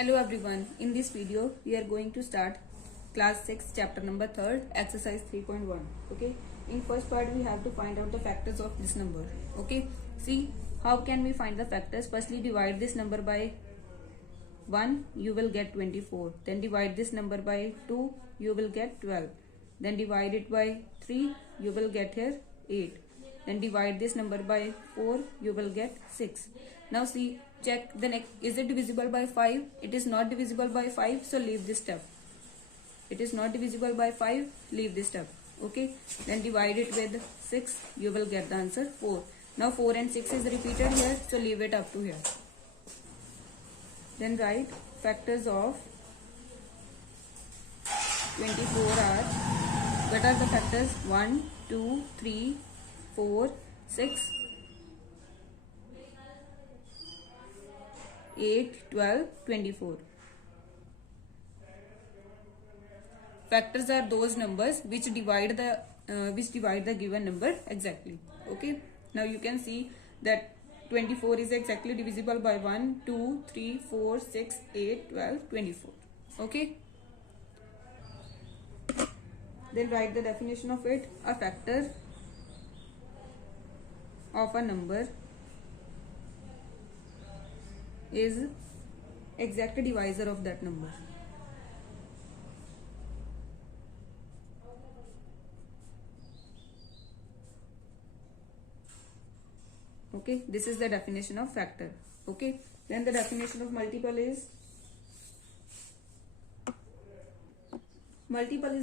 Hello everyone, in this video we are going to start class 6 chapter number 3rd exercise 3.1. Okay, in first part we have to find out the factors of this number. Okay, see how can we find the factors. Firstly, divide this number by 1, you will get 24. Then divide this number by 2, you will get 12. Then divide it by 3, you will get here 8. Then divide this number by 4, you will get 6. Now see, check the next. Is it divisible by 5? It is not divisible by 5, so leave this step. It is not divisible by 5, leave this step. Okay, then divide it with 6, you will get the answer 4. Now 4 and 6 is repeated here, so leave it up to here. Then write factors of 24 are, what are the factors? 1, 2, 3, 4, 6, 8, 12, 24. Factors are those numbers which divide the given number exactly. Okay, now you can see that 24 is exactly divisible by 1, 2, 3, 4, 6, 8, 12, 24. Okay, then write the definition of it. A factor of a number is exact divisor of that number. Okay, this is the definition of factor. Okay, then the definition of multiple is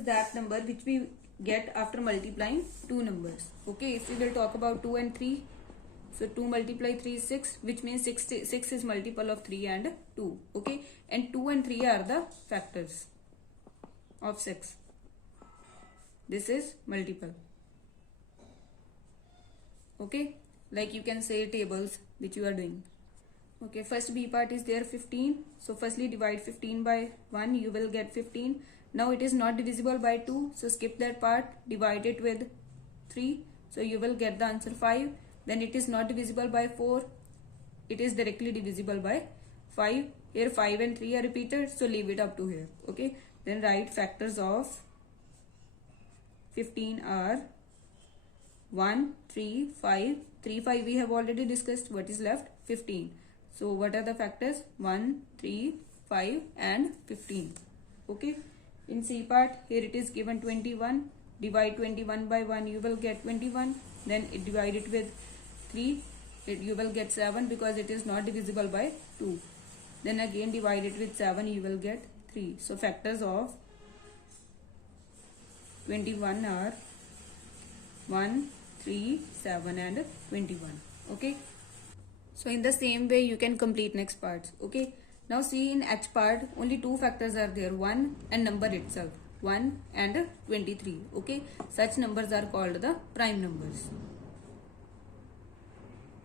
that number which we get after multiplying two numbers. Okay, if we will talk about 2 and 3, so 2 multiply 3 is 6, which means 6 is multiple of 3 and 2. Okay, and 2 and 3 are the factors of 6. This is multiple. Okay, like you can say tables which you are doing. Okay, first B part is there 15. So firstly divide 15 by 1, you will get 15. Now it is not divisible by 2, so skip that part. Divide it with 3, so you will get the answer 5. Then it is not divisible by 4, it is directly divisible by 5. Here 5 and 3 are repeated, so leave it up to here. Okay, then write factors of 15 are 1, 3, 5. 3, 5 we have already discussed. What is left? 15. So what are the factors? 1, 3, 5 and 15. Okay, in C part, here it is given 21. Divide 21 by 1, you will get 21. Then divide it with 3, you will get 7 because it is not divisible by 2. Then again divide it with 7, you will get 3. So factors of 21 are 1, 3, 7 and 21. Okay, so in the same way you can complete next parts. Okay, now see, in H part only two factors are there, 1 and number itself, 1 and 23. Okay, such numbers are called the prime numbers,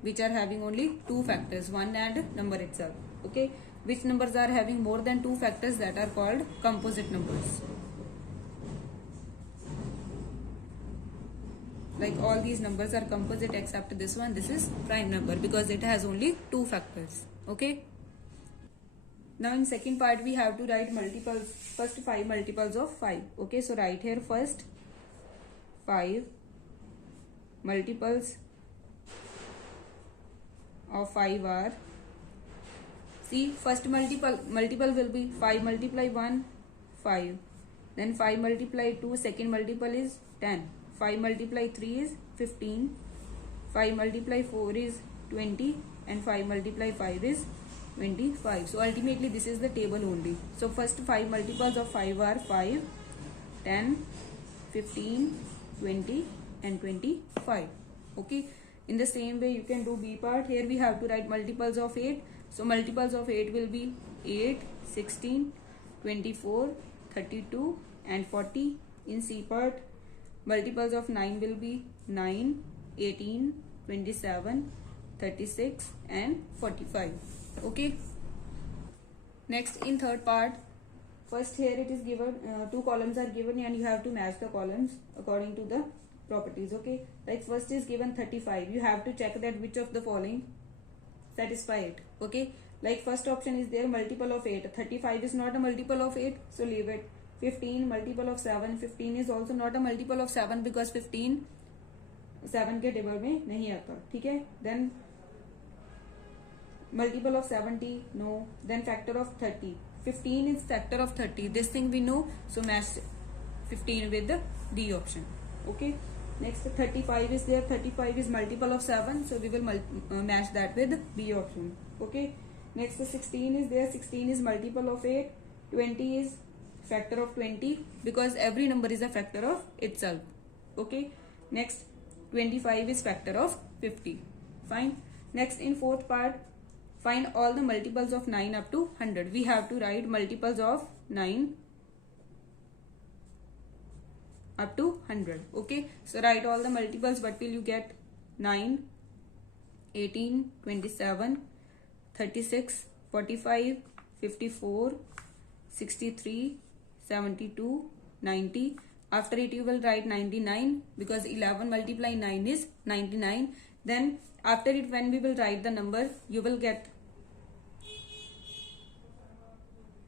which are having only two factors, 1 and number itself. Okay, which numbers are having more than two factors, that are called composite numbers. Like all these numbers are composite except this one. This is prime number because it has only two factors. Okay, now in second part we have to write multiples. First 5 multiples of 5. Okay, so write here first 5 multiples of 5 are, see, first multiple will be 5 multiply 1, 5. Then 5 multiply 2, second multiple is 10. 5 multiply 3 is 15. 5 multiply 4 is 20. And 5 multiply 5 is 25. So ultimately this is the table only. So first 5 multiples of 5 are 5, 10, 15, 20 and 25. Okay, in the same way you can do B part. Here we have to write multiples of 8. So multiples of 8 will be 8, 16, 24, 32 and 40. In C part, multiples of 9 will be 9, 18, 27, 36 and 45. Okay, next in third part, first here it is given, two columns are given and you have to match the columns according to the properties. Okay, like first is given 35. You have to check that which of the following satisfy it. Okay, Like first option is there, multiple of 8. 35 is not a multiple of 8, so leave it. 15 multiple of 7. 15 is also not a multiple of 7 because 15 7 के table में नहीं आता. ठीक है. Then multiple of 70, no. Then factor of 30. 15 is factor of 30. This thing we know, so match 15 with the D option. Okay. Next 35 is there. 35 is multiple of 7, so we will match that with B option. Okay. Next 16 is there. 16 is multiple of 8. 20 is factor of 20 because every number is a factor of itself. Okay. Next 25 is factor of 50. Fine. Next in fourth part, find all the multiples of 9 up to 100. We have to write multiples of 9 up to 100. Okay. So write all the multiples. What will you get? 9, 18, 27, 36, 45, 54, 63, 72, 90. After it you will write 99 because 11 multiply 9 is 99. Then after it when we will write the number, you will get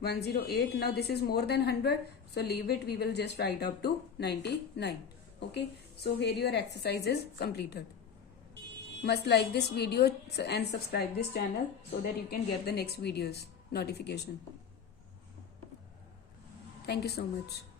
108. Now this is more than 100, so leave it. We will just write up to 99. Okay. So here your exercise is completed. Must like this video and subscribe this channel so that you can get the next videos notification. Thank you so much.